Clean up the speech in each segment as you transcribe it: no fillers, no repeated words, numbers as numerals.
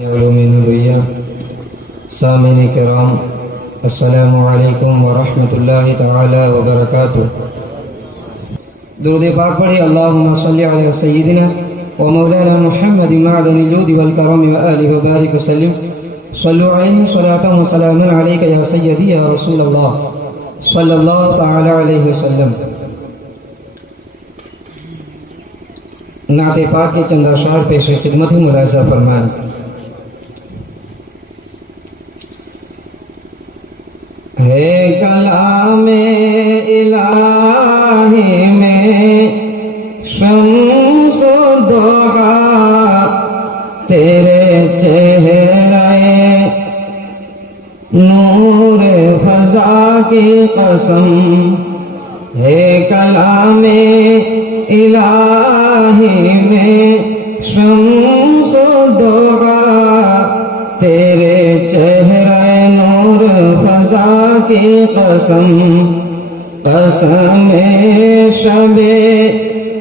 علوم نبویہ سامعین کرام السلام علیکم ورحمۃ اللہ تعالی وبرکاتہ۔ درود پاک پڑھی اللہم صلی علی سیدنا و مولانا محمد معدن الجود والکرم وآلہ وبارک وسلم صلو علیہ صلاۃ و سلاما علیک یا سیدی یا رسول اللہ صلی اللہ تعالی علیہ وسلم۔ نعت پاک کے چند اشعار پیش خدمت ہی ملاحظہ فرمائیں۔ ہے کلام الہی میں شمس و ضحیٰ تیرے چہرے نور فضا کی قسم، ہے کلام الہی میں شمس و ضحیٰ تیرے چہرے نور فضا کی قسم، قسم شب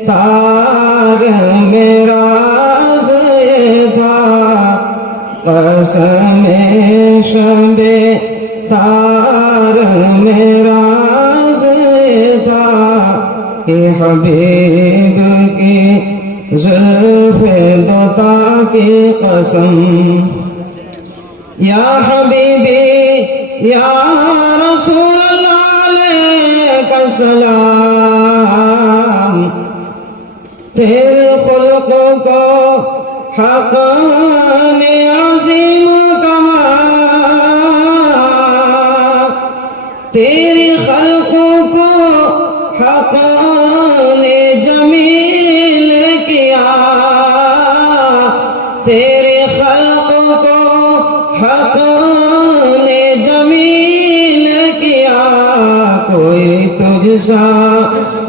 تار میرا تھا، قسم شب تار میرا تھا کہ حبیب کی زلف دوتا کی قسم، یا حبیبی یا رسول اللہ علیہ السلام، تیرے خلق کو حق نے عظیم کہا، تیری خلق کو حق نے جمیل کیا، تیرے خلق کو حق نے جمیل کیا، کوئی تجھ سا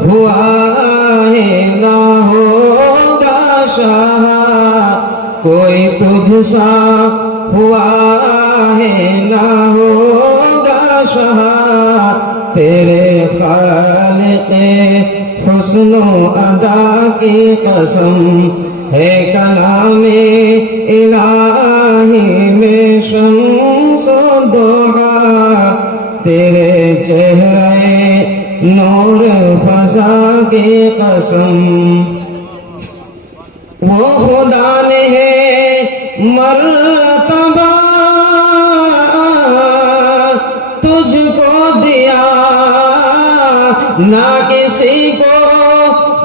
ہوا ہے نہ ہوگا شاہ، کوئی تجھ سا ہوا ہے نہ ہوگا شاہ، تیرے خالق حسن و ادا کی قسم، ہے کلام الہی میں شمس و ضحیٰ تیرے چہرے نور فضا کی قسم، وہ خدا نے ہے مرتبہ تجھ کو دیا، نہ کسی کو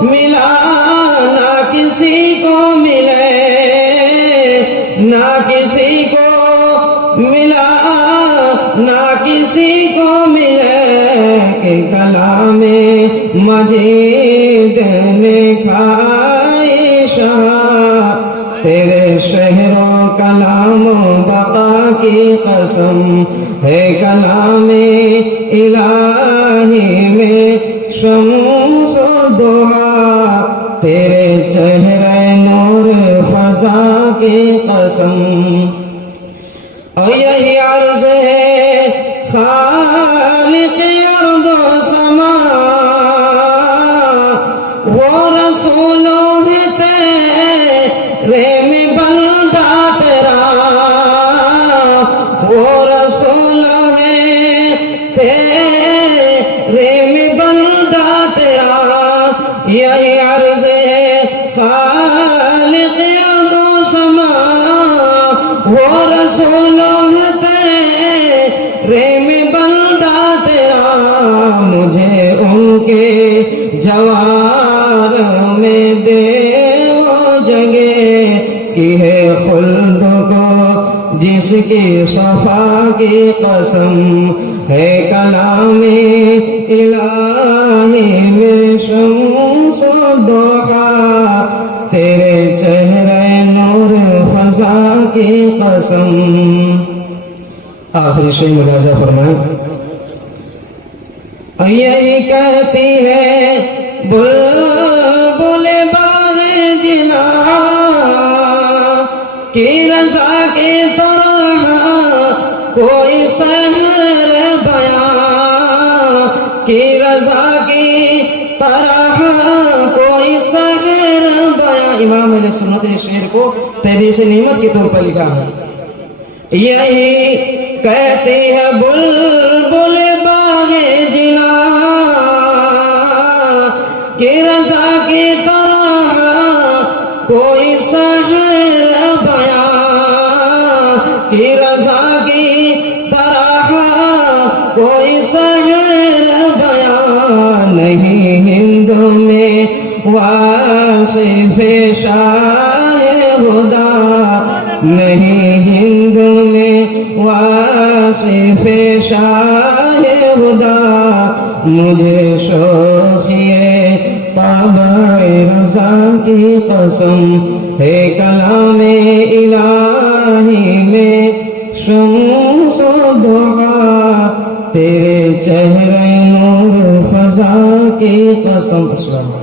ملا نہ کسی کو ملے، نہ کسی کو ملا نہ کسی کو ملے، کہ کلام مجید نے کھائی شہا، تیرے شہر و کلام و بقا کی قسم، ہے کلام الہی میں شمس و ضحیٰ تیرے چہرے نور فضا کی قسم، اور یہی عرض ہے خالق ارض و سما، وہ رسولوں ہے تیرے میں بندہ تیرا، وہ رسول ہے تیرے میں بندہ تیرا، یہی عرض ہے خالق ارض و سما، وہ رسول ہے تیرے میں بندہ تیرا، مجھے ان کے جوار میں دے وہ جگہ کی ہے خلد کو جس کی صفا کی قسم، ہے کلام الہی میں شمس و ضحیٰ تیرے چہرے نور فضا کی قسم۔ آخری شعر ملاحظہ فرمائیں، یہی کہتی ہے بلبل باغ جنا کی رضا کی طرح کوئی سحر بیاں، کی رضا کی طرح کوئی سحر بیاں، امام علیہ سنت نے شعر کو تیری سے نعمت کے طور پر لکھا ہے. یہی کہتی ہے بلبل باغ جنا کہ رضا کی طرح کوئی سحر بیان، کہ رضا کی طرح کوئی سحر بیان نہیں ہند میں واصف شاہ خدا، نہیں ہند میں واصف شاہ خدا، مجھے شوخیے طبع رضا کی قسم ہے کلام الہی میں شمس و دعا، تیرے چہرے نور فضا کی قسم.